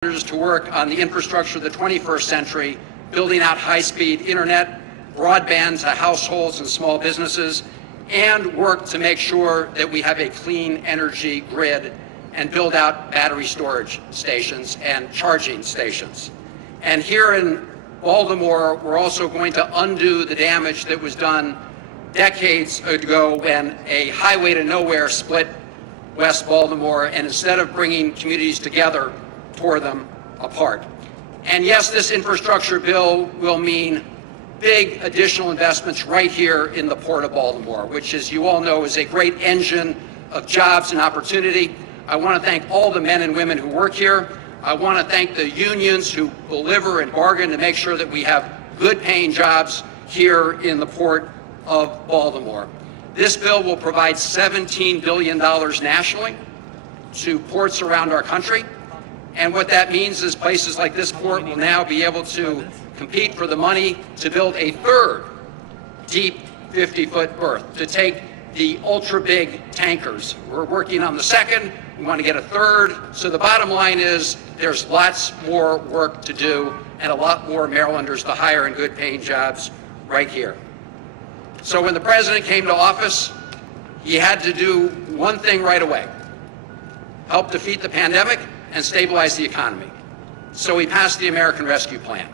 to work on the infrastructure of the 21st century, building out high-speed internet, broadband to households and small businesses, and work to make sure that we have a clean energy grid and build out battery storage stations and charging stations. And here in Baltimore, we're also going to undo the damage that was done decades ago when a highway to nowhere split West Baltimore, and instead of bringing communities together, tore them apart. And yes, this infrastructure bill will mean big additional investments right here in the Port of Baltimore, which, as you all know, is a great engine of jobs and opportunity. I want to thank all the men and women who work here. I want to thank the unions who deliver and bargain to make sure that we have good paying jobs here in the Port of Baltimore. This bill will provide $17 billion nationally to ports around our country. And what that means is places like this port will now be able to compete for the money to build a third deep 50-foot berth to take the ultra-big tankers. We're working on the second. We want to get a third. So the bottom line is there's lots more work to do and a lot more Marylanders to hire in good-paying jobs right here. So when the president came to office, he had to do one thing right away: help defeat the pandemic and stabilize the economy. So he passed the American Rescue Plan.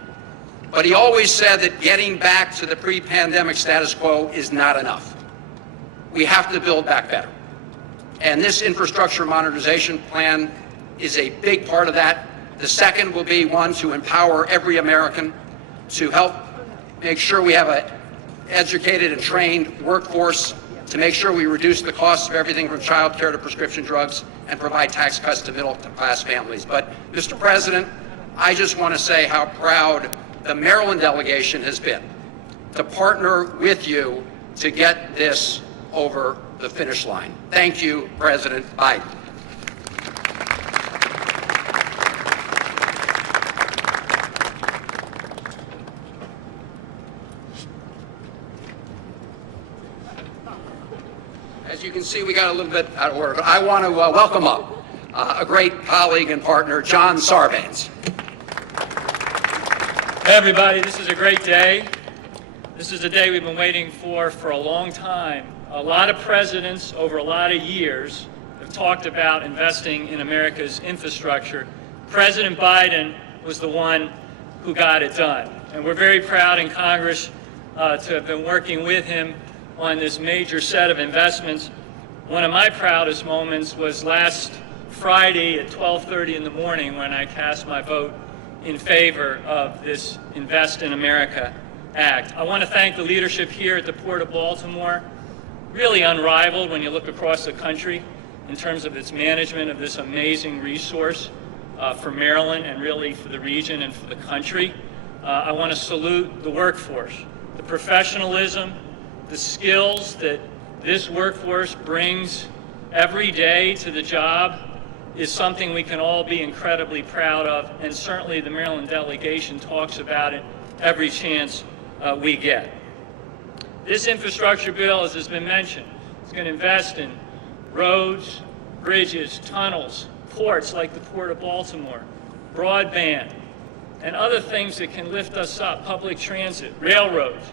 But he always said that getting back to the pre-pandemic status quo is not enough. We have to build back better. And this infrastructure modernization plan is a big part of that. The second will be one to empower every American, to help make sure we have an educated and trained workforce, to make sure we reduce the costs of everything from child care to prescription drugs, and provide tax cuts to middle-class families. But, Mr. President, I just want to say how proud the Maryland delegation has been to partner with you to get this over the finish line. Thank you, President Biden. As you can see, we got a little bit out of order, but I want to welcome up a great colleague and partner, John Sarbanes. Hey everybody, this is a great day. This is a day we've been waiting for a long time. A lot of presidents over a lot of years have talked about investing in America's infrastructure. President Biden was the one who got it done. And we're very proud in Congress to have been working with him on this major set of investments. One of my proudest moments was last Friday at 12:30 in the morning when I cast my vote in favor of this Invest in America Act. I want to thank the leadership here at the Port of Baltimore, really unrivaled when you look across the country in terms of its management of this amazing resource for Maryland and really for the region and for the country. I want to salute the workforce, the professionalism, the skills that this workforce brings every day to the job is something we can all be incredibly proud of, and certainly the Maryland delegation talks about it every chance we get. This infrastructure bill, as has been mentioned, is going to invest in roads, bridges, tunnels, ports like the Port of Baltimore, broadband, and other things that can lift us up, public transit, railroads.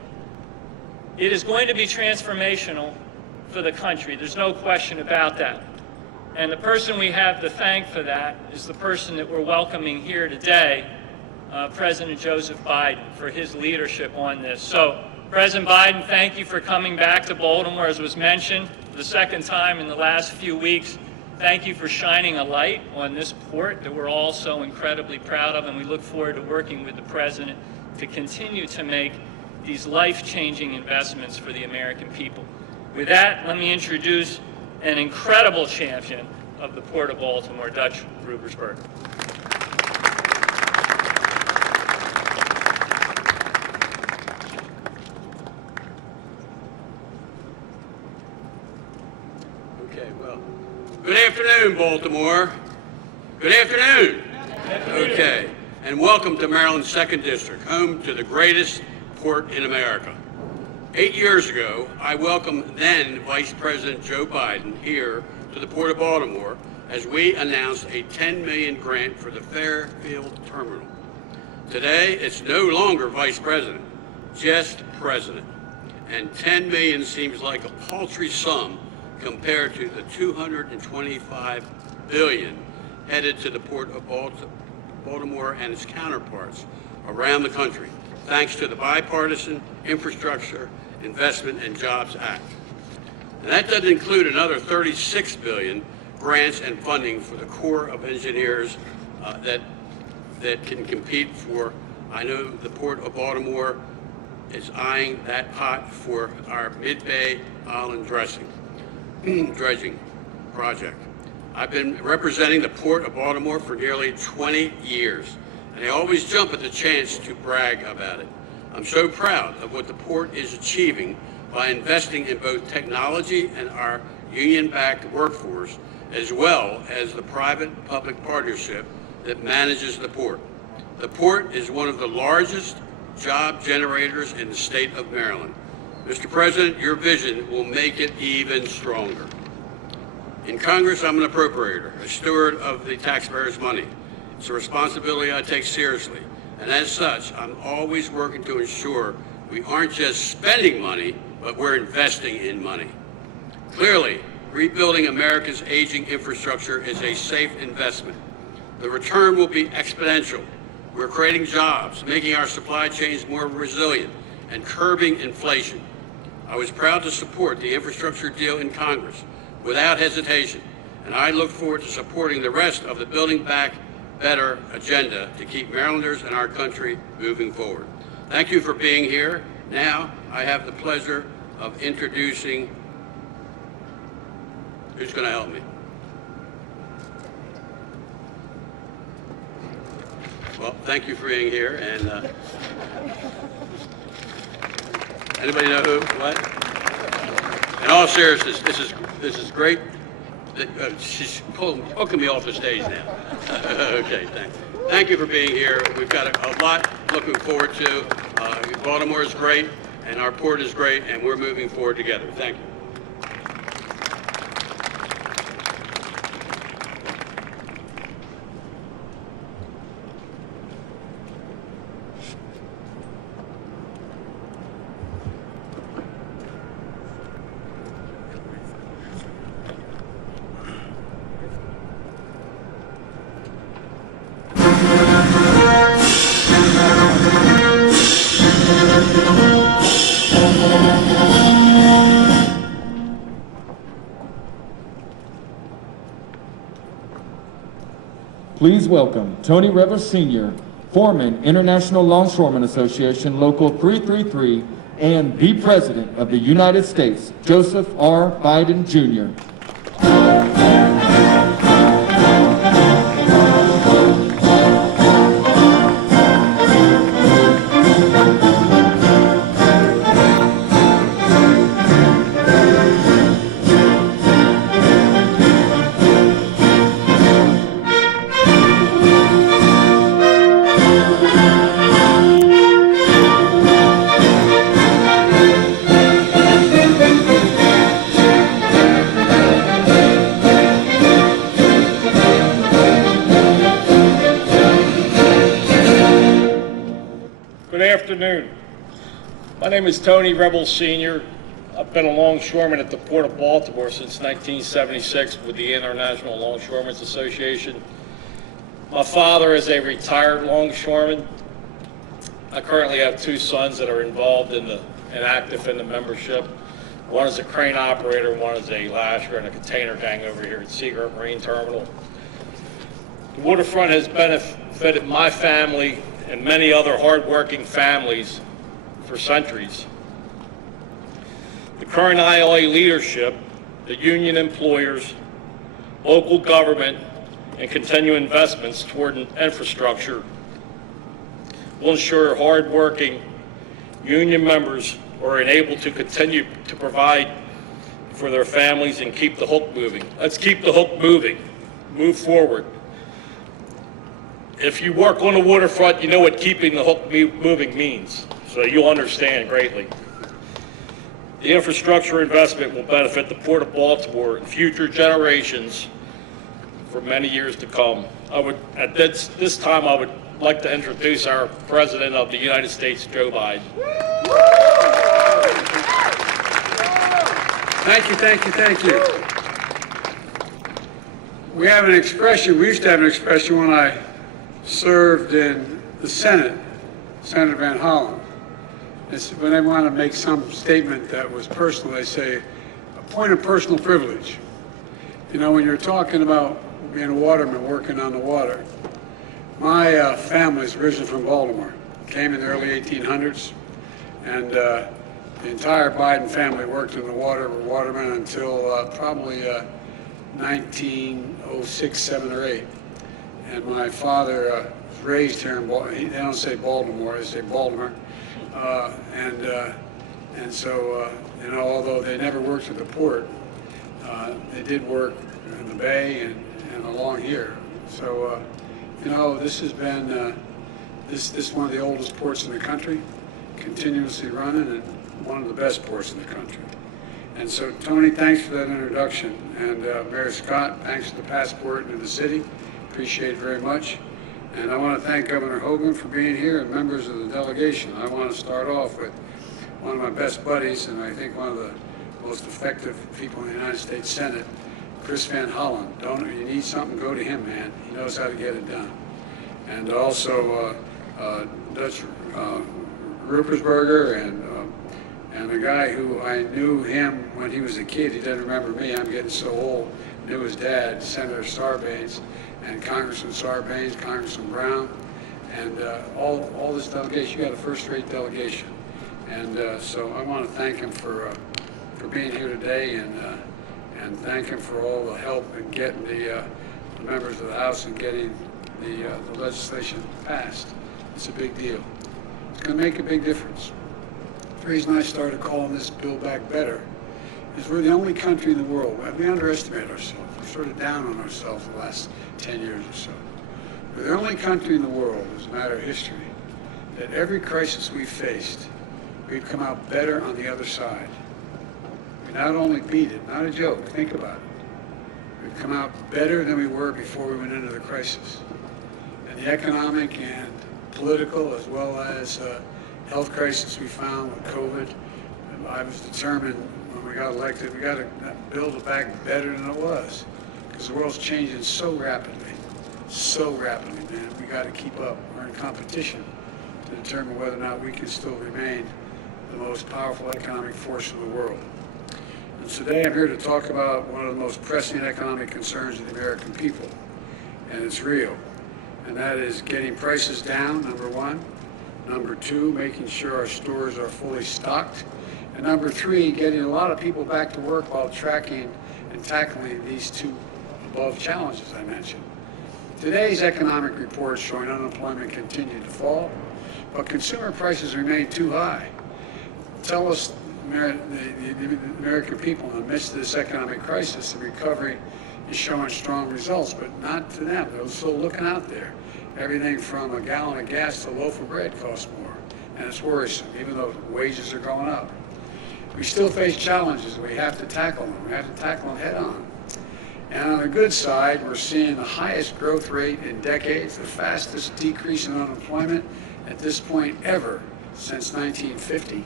It is going to be transformational for the country. There's no question about that. And the person we have to thank for that is the person that we're welcoming here today, President Joseph Biden, for his leadership on this. So, President Biden, thank you for coming back to Baltimore, as was mentioned, for the second time in the last few weeks. Thank you for shining a light on this port that we're all so incredibly proud of, and we look forward to working with the President to continue to make these life-changing investments for the American people. With that, let me introduce an incredible champion of the Port of Baltimore, Dutch Rubersberg. Okay, well, good afternoon, Baltimore. Good afternoon. Okay, and welcome to Maryland's 2nd District, home to the greatest port in America. 8 years ago, I welcomed then Vice President Joe Biden here to the Port of Baltimore as we announced a $10 million grant for the Fairfield Terminal. Today, it's no longer Vice President, just President. And $10 million seems like a paltry sum compared to the $225 billion headed to the Port of Baltimore and its counterparts around the country, thanks to the Bipartisan Infrastructure Investment and Jobs Act. And that doesn't include another $36 billion grants and funding for the Corps of Engineers that can compete for. I know the Port of Baltimore is eyeing that pot for our Mid-Bay Island dredging project. I've been representing the Port of Baltimore for nearly 20 years, and I always jump at the chance to brag about it. I'm so proud of what the port is achieving by investing in both technology and our union-backed workforce, as well as the private-public partnership that manages the port. The port is one of the largest job generators in the state of Maryland. Mr. President, your vision will make it even stronger. In Congress, I'm an appropriator, a steward of the taxpayers' money. It's a responsibility I take seriously, and as such, I'm always working to ensure we aren't just spending money, but we're investing in money. Clearly, rebuilding America's aging infrastructure is a safe investment. The return will be exponential. We're creating jobs, making our supply chains more resilient, and curbing inflation. I was proud to support the infrastructure deal in Congress without hesitation, and I look forward to supporting the rest of the Building Back Better agenda to keep Marylanders and our country moving forward. Thank you for being here. Now, I have the pleasure of introducing, who's going to help me? Well, thank you for being here, and anybody know who, what? In all seriousness, this is great. She's hooking me off the stage now. Okay, thanks. Thank you for being here. We've got a lot looking forward to. Baltimore is great, and our port is great, and we're moving forward together. Thank you. Please welcome Tony Rebel Sr., Foreman, International Longshoremen Association, Local 333, and the President of the United States, Joseph R. Biden, Jr. My name is Tony Rebel Sr. I've been a longshoreman at the Port of Baltimore since 1976 with the International Longshoremen's Association. My father is a retired longshoreman. I currently have two sons that are involved and active in the membership. One is a crane operator, one is a lasher and a container gang over here at Seagirt Marine Terminal. The waterfront has benefited my family and many other hardworking families for centuries. The current ILA leadership, the union employers, local government, and continued investments toward infrastructure will ensure hardworking union members are enabled to continue to provide for their families and keep the hook moving. Let's keep the hook moving, move forward. If you work on the waterfront, you know what keeping the hook moving means, so you'll understand greatly. The infrastructure investment will benefit the Port of Baltimore and future generations for many years to come. At this time, I would like to introduce our President of the United States, Joe Biden. Thank you, thank you, thank you. We have an expression, we used to have an expression when I served in the Senate, Senator Van Hollen. It's when they want to make some statement that was personal, they say, a point of personal privilege. You know, when you're talking about being a waterman working on the water, my family is originally from Baltimore, came in the early 1800s, and the entire Biden family worked in the water, were watermen until probably 1906, 7, or 8. And my father was raised here in Baltimore. They don't say Baltimore, they say Baltimore. And so, you know, although they never worked at the port, they did work in the bay and along here. So, you know, this has been this is one of the oldest ports in the country, continuously running, and one of the best ports in the country. And so, Tony, thanks for that introduction. And Mayor Scott, thanks for the passport into the city. Appreciate it very much. And I want to thank Governor Hogan for being here and members of the delegation. I want to start off with one of my best buddies, and I think one of the most effective people in the United States Senate, Chris Van Hollen. You need something, go to him, man. He knows how to get it done. And also Dutch Ruppersberger and a guy who I knew him when he was a kid. He doesn't remember me. I'm getting so old. Knew his dad, Senator Sarbanes, and Congressman Sarbanes, Congressman Brown, and all this delegation. You got a first-rate delegation. And so I want to thank him for being here today, and thank him for all the help in getting the members of the House and getting the legislation passed. It's a big deal. It's going to make a big difference. The reason I started calling this Build Back Better is we're the only country in the world. We underestimate ourselves. We're sort of down on ourselves the last 10 years or so. We're the only country in the world, as a matter of history, that every crisis we've faced, we've come out better on the other side. We not only beat it, not a joke, think about it. We've come out better than we were before we went into the crisis. And the economic and political, as well as health crisis we found with COVID, I was determined when we got elected, we got to build it back better than it was, because the world's changing so rapidly, man. We got to keep up. We're in competition to determine whether or not we can still remain the most powerful economic force in the world. And today I'm here to talk about one of the most pressing economic concerns of the American people, and it's real, and that is getting prices down, number one. Number two, making sure our stores are fully stocked. And number three, getting a lot of people back to work while tracking and tackling these two above challenges I mentioned. Today's economic report showing unemployment continued to fall, but consumer prices remain too high. Tell us, the American people, in the midst of this economic crisis, the recovery is showing strong results, but not to them. They're still looking out there. Everything from a gallon of gas to a loaf of bread costs more, and it's worrisome, even though wages are going up. We still face challenges, and we have to tackle them. We have to tackle them head on. And on the good side, we're seeing the highest growth rate in decades, the fastest decrease in unemployment at this point ever since 1950.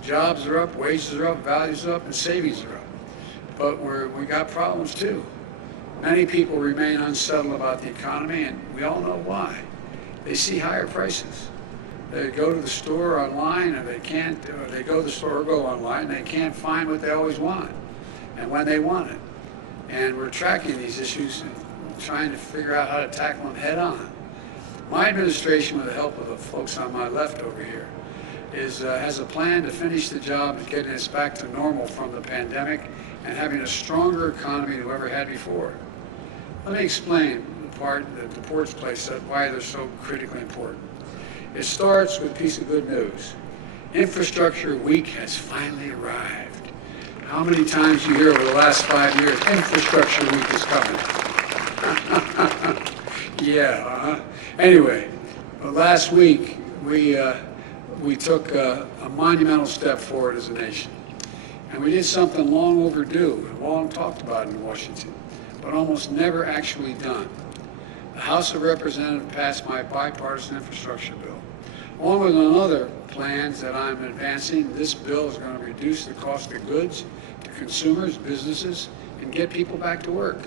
Jobs are up, wages are up, values are up, and savings are up. But we got problems too. Many people remain unsettled about the economy, and we all know why. They see higher prices. They go to the store online, and they can't, or they go to the store or go online, and they can't find what they always want and when they want it. And we're tracking these issues and trying to figure out how to tackle them head on. My administration, with the help of the folks on my left over here, has a plan to finish the job of getting us back to normal from the pandemic and having a stronger economy than we ever had before. Let me explain the part that the ports play, why they're so critically important. It starts with a piece of good news. Infrastructure Week has finally arrived. How many times you hear over the last 5 years, Infrastructure Week is coming? Yeah, Anyway, last week we took a monumental step forward as a nation. And we did something long overdue, and long talked about in Washington. but almost never actually done. The House of Representatives passed my Bipartisan Infrastructure Bill. Along with other plans that I'm advancing, this bill is going to reduce the cost of goods to consumers, businesses, and get people back to work,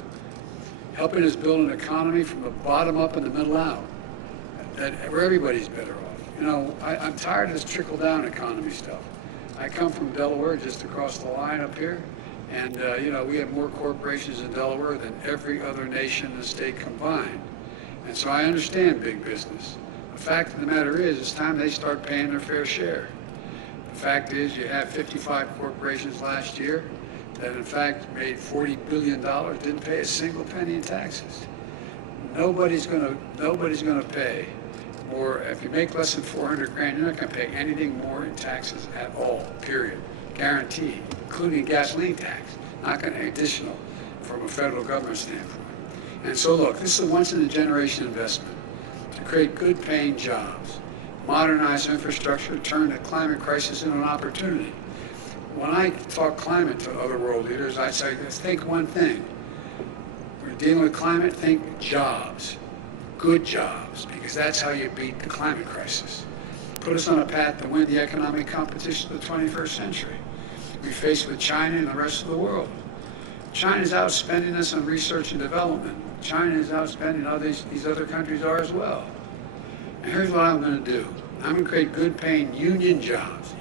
helping us build an economy from the bottom up and the middle out, where everybody's better off. You know, I'm tired of this trickle-down economy stuff. I come from Delaware, just across the line up here, and you know, we have more corporations in Delaware than every other nation in the state combined. And so I understand big business. The fact of the matter is, it's time they start paying their fair share. The fact is, you have 55 corporations last year that in fact made $40 billion, didn't pay a single penny in taxes. Nobody's gonna pay more. If you make less than 400 grand, you're not gonna pay anything more in taxes at all, period. Guaranteed, including gasoline tax, not gonna be additional from a federal government standpoint. And so look, this is a once-in-a-generation investment to create good-paying jobs, modernize infrastructure, turn the climate crisis into an opportunity. When I talk climate to other world leaders, I say, think one thing. We're dealing with climate, think jobs, good jobs, because that's how you beat the climate crisis. Put us on a path to win the economic competition of the 21st century. We face with China and the rest of the world. China's outspending us on research and development. China is outspending how these other countries are as well. And here's what I'm going to do. I'm going to create good-paying union jobs,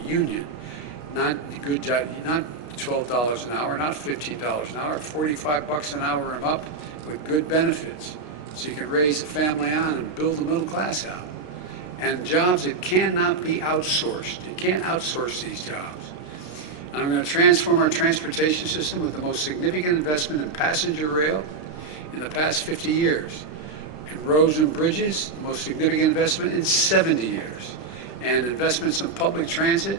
not good job, not $12 an hour, not $15 an hour, 45 bucks an hour and up with good benefits, so you can raise a family on and build the middle class out. And jobs that cannot be outsourced. You can't outsource these jobs. And I'm going to transform our transportation system with the most significant investment in passenger rail in the past 50 years. In roads and bridges, the most significant investment in 70 years. And investments in public transit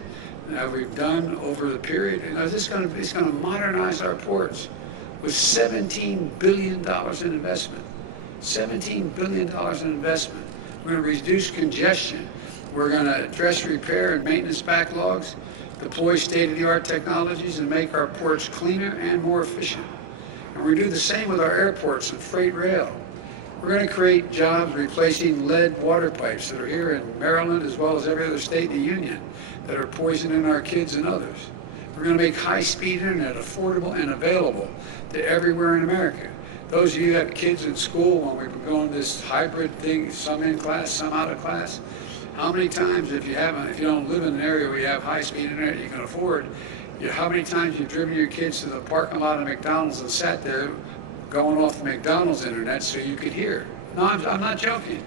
that we've done over the period. And it's going to modernize our ports with $17 billion in investment. $17 billion in investment. We're going to reduce congestion. We're going to address repair and maintenance backlogs, deploy state-of-the-art technologies, and make our ports cleaner and more efficient. And we're going to do the same with our airports and freight rail. We're going to create jobs replacing lead water pipes that are here in Maryland as well as every other state in the union that are poisoning our kids and others. We're going to make high-speed internet affordable and available to everywhere in America. Those of you who have kids in school, when we've been going this hybrid thing, some in class, some out of class, how many times, if you don't live in an area where you have high-speed internet you can afford, how many times you've driven your kids to the parking lot of McDonald's and sat there going off the McDonald's internet so you could hear? No, I'm not joking.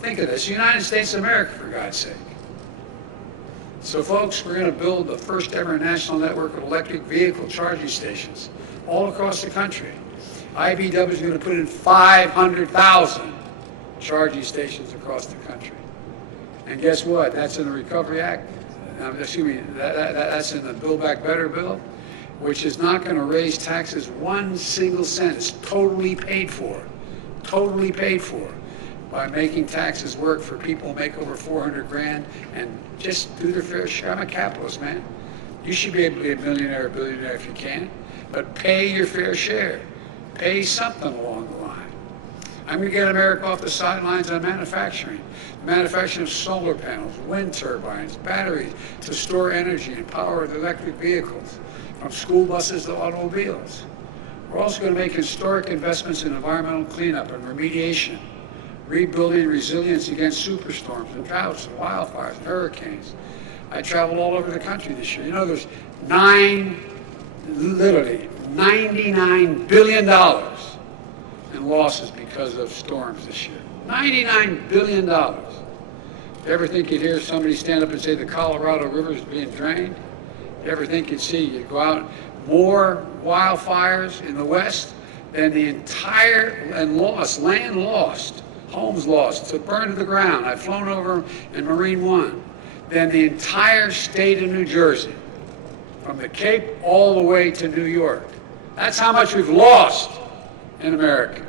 Think of this, United States of America, for God's sake. So folks, we're going to build the first ever national network of electric vehicle charging stations all across the country. IBW is going to put in 500,000 charging stations across the country. And guess what? That's in the Recovery Act. That's in the Build Back Better bill, which is not going to raise taxes 1 single cent. It's totally paid for by making taxes work for people who make over 400 grand and just do their fair share. I'm a capitalist, man. You should be able to be a millionaire or billionaire if you can, but pay your fair share. Pay something along the line. I'm going to get America off the sidelines on manufacturing. Manufacturing of solar panels, wind turbines, batteries to store energy and power the electric vehicles, from school buses to automobiles. We're also going to make historic investments in environmental cleanup and remediation, rebuilding resilience against superstorms and droughts and wildfires and hurricanes. I traveled all over the country this year. You know, there's literally $99 billion in losses because of storms this year. $99 billion. You ever think you'd hear somebody stand up and say the Colorado River is being drained? You ever think you'd go out, more wildfires in the West than the entire, land lost, homes lost, to burn to the ground. I've flown over in Marine One, than the entire state of New Jersey, from the Cape all the way to New York. That's how much we've lost in America.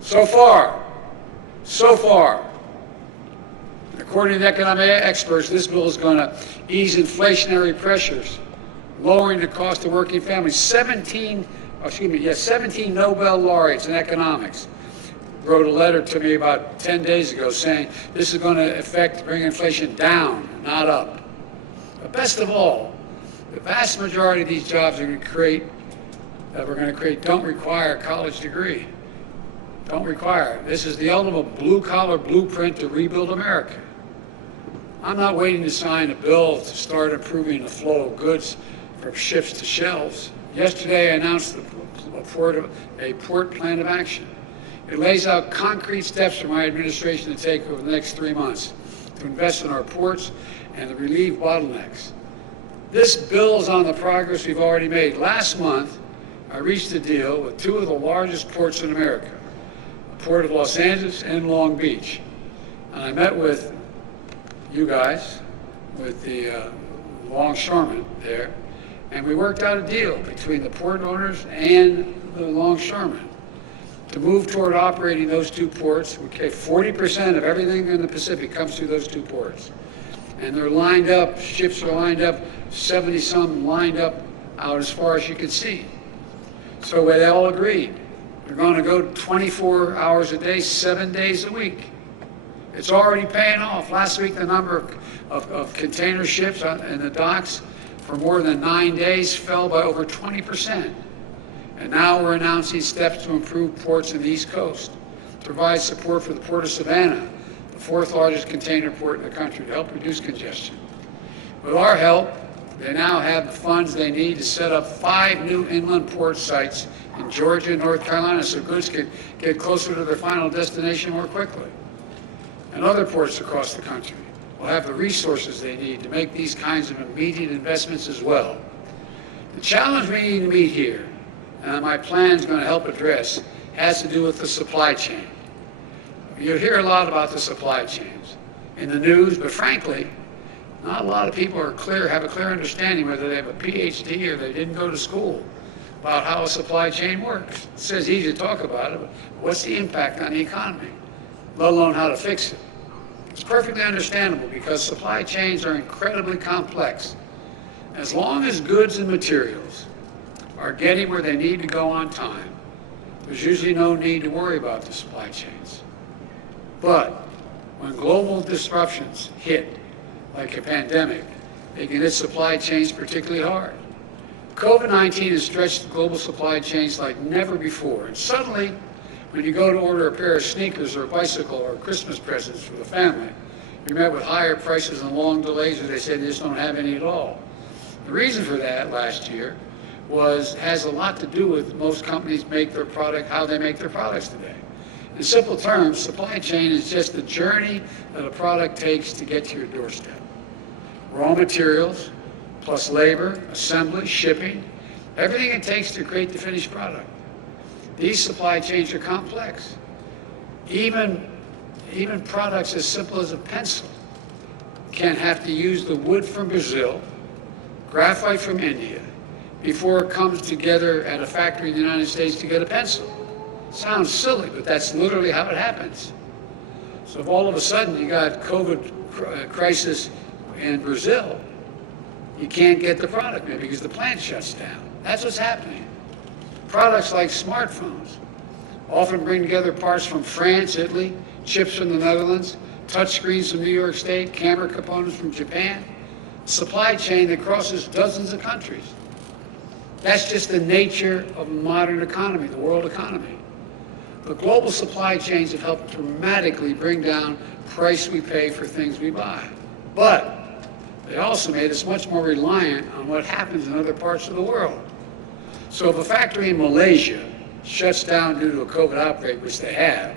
So far. According to economic experts, this bill is going to ease inflationary pressures, lowering the cost of working families. 17 17 Nobel laureates in economics wrote a letter to me about 10 days ago saying this is going to bring inflation down, not up. But best of all, the vast majority of these jobs we're going to create don't require a college degree. Don't require it. This is the ultimate blue-collar blueprint to rebuild America. I'm not waiting to sign a bill to start improving the flow of goods from ships to shelves. Yesterday, I announced a port plan of action. It lays out concrete steps for my administration to take over the next 3 months to invest in our ports and to relieve bottlenecks. This builds on the progress we've already made. Last month, I reached a deal with two of the largest ports in America, the Port of Los Angeles and Long Beach. And I met with you guys, with the longshoremen there, and we worked out a deal between the port owners and the longshoremen to move toward operating those two ports. Okay, 40% of everything in the Pacific comes through those two ports. And they're lined up, ships are lined up, 70-some lined up out as far as you can see. So they all agreed. They're going to go 24 hours a day, 7 days a week. It's already paying off. Last week, the number of container ships in the docks for more than 9 days fell by over 20%. And now we're announcing steps to improve ports in the East Coast, to provide support for the Port of Savannah, the fourth largest container port in the country, to help reduce congestion. With our help, they now have the funds they need to set up 5 new inland port sites in Georgia and North Carolina so goods can get closer to their final destination more quickly. And other ports across the country will have the resources they need to make these kinds of immediate investments as well. The challenge we need to meet here, and my plan is going to help address, has to do with the supply chain. You hear a lot about the supply chains in the news, but frankly, not a lot of people have a clear understanding, whether they have a PhD or they didn't go to school, about how a supply chain works. It says easy to talk about it, but what's the impact on the economy, let alone how to fix it? It's perfectly understandable because supply chains are incredibly complex. As long as goods and materials are getting where they need to go on time, there's usually no need to worry about the supply chains. But when global disruptions hit, like a pandemic, they can hit supply chains particularly hard. COVID-19 has stretched global supply chains like never before. And suddenly, when you go to order a pair of sneakers or a bicycle or Christmas presents for the family, you're met with higher prices and long delays, or they say they just don't have any at all. The reason for that last year has a lot to do with most companies how they make their products today. In simple terms, supply chain is just the journey that a product takes to get to your doorstep. Raw materials, plus labor, assembly, shipping, everything it takes to create the finished product. These supply chains are complex. Even products as simple as a pencil can have to use the wood from Brazil, graphite from India, before it comes together at a factory in the United States to get a pencil. Sounds silly, but that's literally how it happens. So if all of a sudden you got COVID crisis in Brazil, you can't get the product maybe because the plant shuts down. That's what's happening. Products like smartphones often bring together parts from France, Italy, chips from the Netherlands, touchscreens from New York State, camera components from Japan, supply chain that crosses dozens of countries. That's just the nature of a modern economy, the world economy. The global supply chains have helped dramatically bring down the price we pay for things we buy. But they also made us much more reliant on what happens in other parts of the world. So if a factory in Malaysia shuts down due to a COVID outbreak, which they have,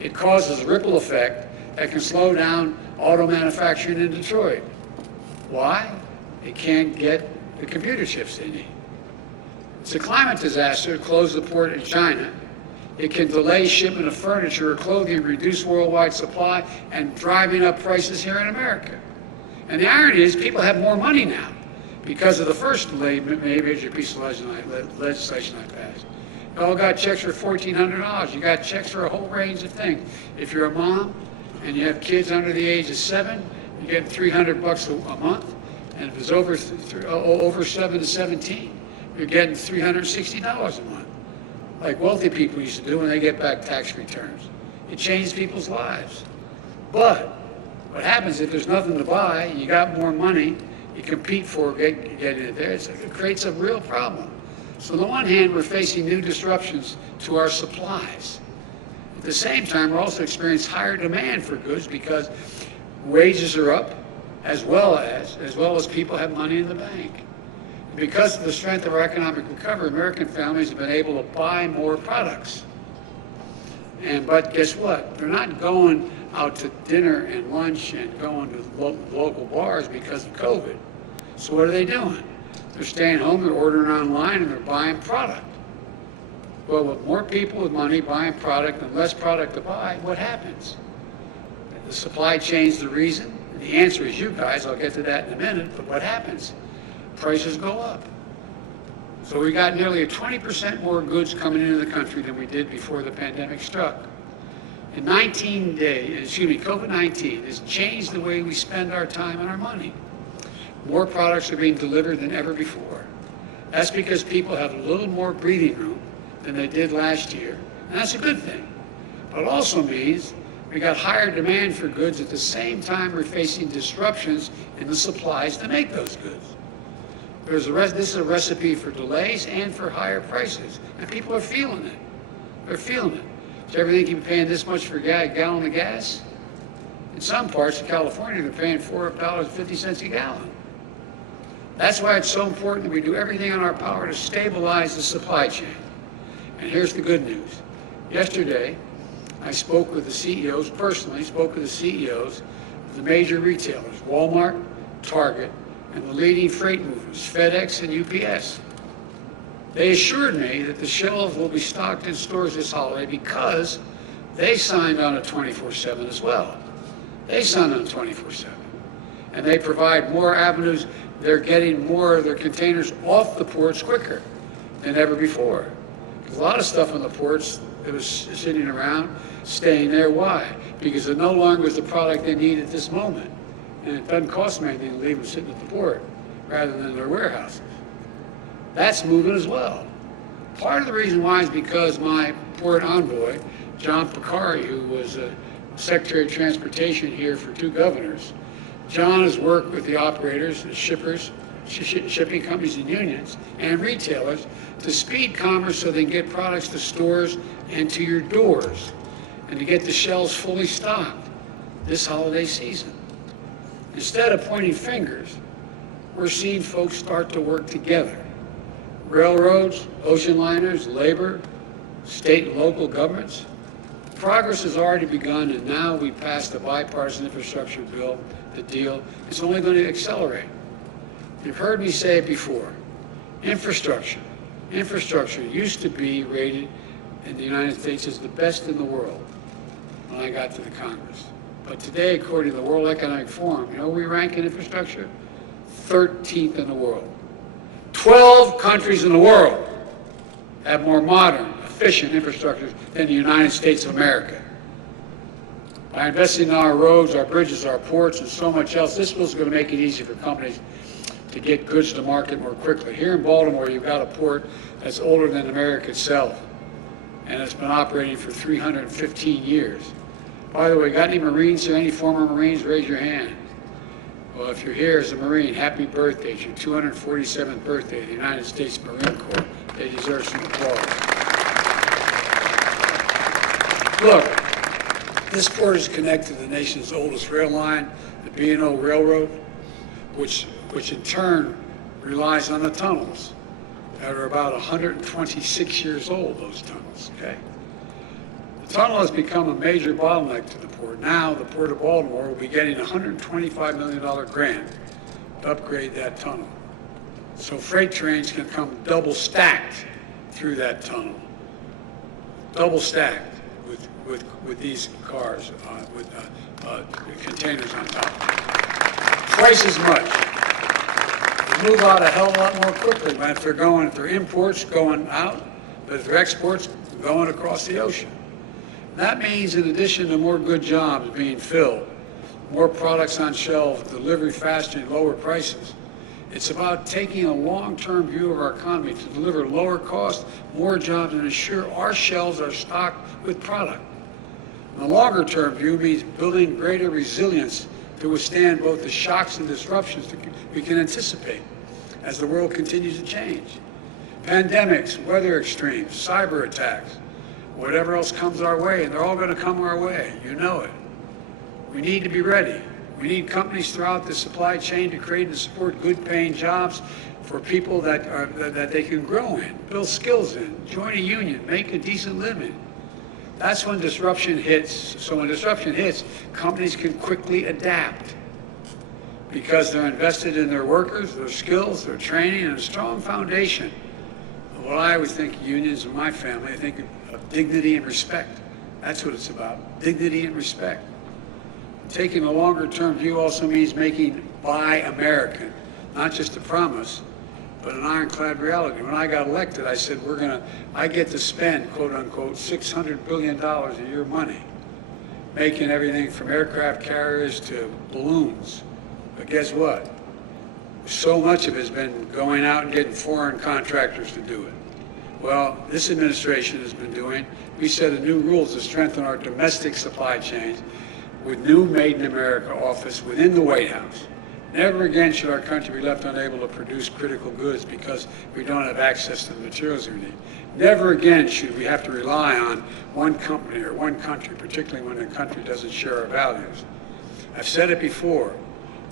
it causes a ripple effect that can slow down auto manufacturing in Detroit. Why? They can't get the computer chips they need. It's a climate disaster to close the port in China. It can delay shipment of furniture or clothing, reduce worldwide supply, and driving up prices here in America. And the irony is people have more money now because of the first major piece of legislation I passed. You all got checks for $1,400. You got checks for a whole range of things. If you're a mom and you have kids under the age of 7, you get $300 a month. And if it's over 7 to 17, you're getting $360 a month, like wealthy people used to do when they get back tax returns. It changed people's lives. But what happens if there's nothing to buy, you got more money, you compete for getting it there, it creates a real problem. So on the one hand, we're facing new disruptions to our supplies. At the same time, we're also experiencing higher demand for goods because wages are up, as well as people have money in the bank. Because of the strength of our economic recovery, American families have been able to buy more products. But guess what? They're not going out to dinner and lunch and going to local bars because of COVID. So what are they doing? They're staying home, they're ordering online, and they're buying product. Well, with more people with money buying product and less product to buy, what happens? The supply chain's the reason. The answer is you guys. I'll get to that in a minute. But what happens? Prices go up. So we got nearly 20% more goods coming into the country than we did before the pandemic struck. In 19 days, COVID-19 has changed the way we spend our time and our money. More products are being delivered than ever before. That's because people have a little more breathing room than they did last year, and that's a good thing. But it also means we got higher demand for goods at the same time we're facing disruptions in the supplies to make those goods. This is a recipe for delays and for higher prices, and people are feeling it. They're feeling it. Do you ever think you're paying this much for a gallon of gas? In some parts of California, they're paying $4.50 a gallon. That's why it's so important that we do everything in our power to stabilize the supply chain. And here's the good news. Yesterday, I spoke with the CEOs, personally spoke with the CEOs of the major retailers, Walmart, Target, and the leading freight movers, FedEx and UPS. They assured me that the shelves will be stocked in stores this holiday because they signed on a 24/7 as well. They signed on a 24/7. And they provide more avenues. They're getting more of their containers off the ports quicker than ever before. There's a lot of stuff on the ports that was sitting around, staying there. Why? Because it no longer is the product they need at this moment. And it doesn't cost them anything to leave them sitting at the port rather than their warehouses. That's moving as well. Part of the reason why is because my port envoy, John Picari, who was Secretary of Transportation here for 2 governors, John has worked with the operators, the shippers, shipping companies and unions, and retailers to speed commerce so they can get products to stores and to your doors and to get the shelves fully stocked this holiday season. Instead of pointing fingers, we're seeing folks start to work together. Railroads, ocean liners, labor, state and local governments. Progress has already begun, and now we passed the Bipartisan Infrastructure Bill, the deal. It's only going to accelerate. You've heard me say it before. Infrastructure used to be rated in the United States as the best in the world when I got to the Congress. But today, according to the World Economic Forum, you know where we rank in infrastructure? 13th in the world. 12 countries in the world have more modern, efficient infrastructure than the United States of America. By investing in our roads, our bridges, our ports, and so much else, this bill is going to make it easy for companies to get goods to market more quickly. Here in Baltimore, you've got a port that's older than America itself, and it's been operating for 315 years. By the way, got any Marines here? Any former Marines? Raise your hand. Well, if you're here as a Marine, happy birthday. It's your 247th birthday of the United States Marine Corps. They deserve some applause. Look, this port is connected to the nation's oldest rail line, the B&O Railroad, which in turn relies on the tunnels that are about 126 years old, those tunnels, okay? The tunnel has become a major bottleneck to the port. Now, the Port of Baltimore will be getting a $125 million grant to upgrade that tunnel. So freight trains can come double stacked through that tunnel. Double stacked with these cars, with containers on top. Twice as much. They move out a hell of a lot more quickly if they're imports going out, but if they're exports going across the ocean. That means in addition to more good jobs being filled, more products on shelves, delivery faster and lower prices, It's about taking a long-term view of our economy to deliver lower cost, more jobs, and ensure our shelves are stocked with product. The longer-term view means building greater resilience to withstand both the shocks and disruptions that we can anticipate as the world continues to change. Pandemics, weather extremes, cyber attacks, whatever else comes our way, and they're all going to come our way. You know it. We need to be ready. We need companies throughout the supply chain to create and support good-paying jobs for people that they can grow in, build skills in, join a union, make a decent living. That's when disruption hits. So when disruption hits, companies can quickly adapt because they're invested in their workers, their skills, their training, and a strong foundation. What I always think unions in my family, I think of dignity and respect. That's what it's about, dignity and respect. Taking a longer-term view also means making Buy American, not just a promise, but an ironclad reality. When I got elected, I said, I get to spend, quote unquote, $600 billion a year money, making everything from aircraft carriers to balloons. But guess what? So much of it has been going out and getting foreign contractors to do it. Well, this administration has been doing, we set a new rules to strengthen our domestic supply chains with new Made in America office within the White House. Never again should our country be left unable to produce critical goods because we don't have access to the materials we need. Never again should we have to rely on one company or one country, particularly when a country doesn't share our values. I've said it before,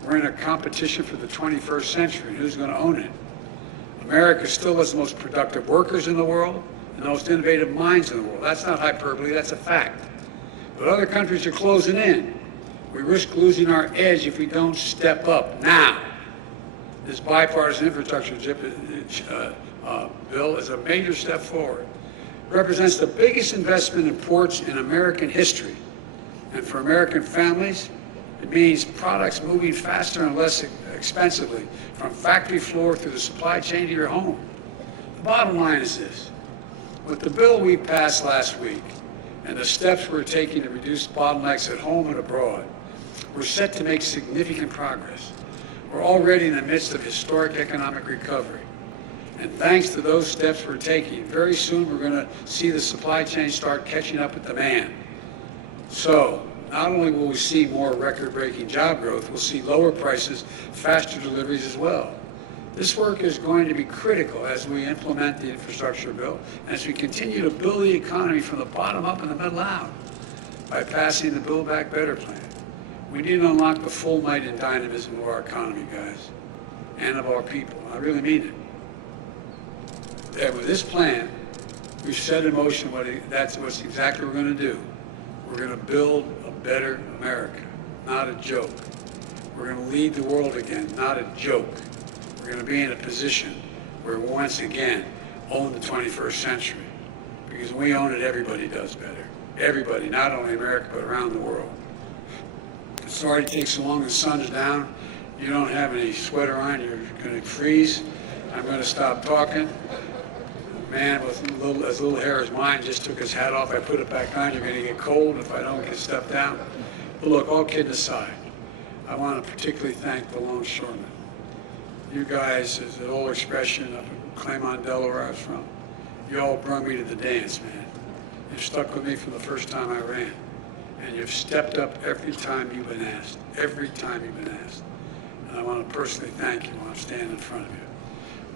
we're in a competition for the 21st century. Who's going to own it? America still has the most productive workers in the world and the most innovative minds in the world. That's not hyperbole, that's a fact. But other countries are closing in. We risk losing our edge if we don't step up now. This Bipartisan Infrastructure Bill is a major step forward. It represents the biggest investment in ports in American history. And for American families, it means products moving faster and less expensively from factory floor through the supply chain to your home. The bottom line is this. With the bill we passed last week and the steps we're taking to reduce bottlenecks at home and abroad, we're set to make significant progress. We're already in the midst of historic economic recovery. And thanks to those steps we're taking, very soon we're going to see the supply chain start catching up with demand. So, not only will we see more record-breaking job growth, we'll see lower prices, faster deliveries as well. This work is going to be critical as we implement the infrastructure bill, and as we continue to build the economy from the bottom up and the middle out by passing the Build Back Better plan. We need to unlock the full might and dynamism of our economy, guys, and of our people. I really mean it. And with this plan, we've set in motion that's exactly what we're going to do. We're going to build a better America, not a joke. We're going to lead the world again, not a joke. We're going to be in a position where we once again own the 21st century. Because when we own it, everybody does better. Everybody, not only America, but around the world. Sorry it takes so long, the sun's down. You don't have any sweater on, you're going to freeze. I'm going to stop talking. Man with as little hair as mine just took his hat off. I put it back on. You're going to get cold if I don't get stuff down. But look, all kidding aside, I want to particularly thank the longshoremen. You guys, as an old expression up in Claymont, Delaware, I was from, you all brought me to the dance, man. You stuck with me from the first time I ran. And you've stepped up every time you've been asked. Every time you've been asked. And I want to personally thank you while I'm standing in front of you.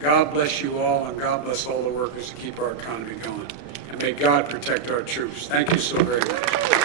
God bless you all, and God bless all the workers to keep our economy going. And may God protect our troops. Thank you so very much.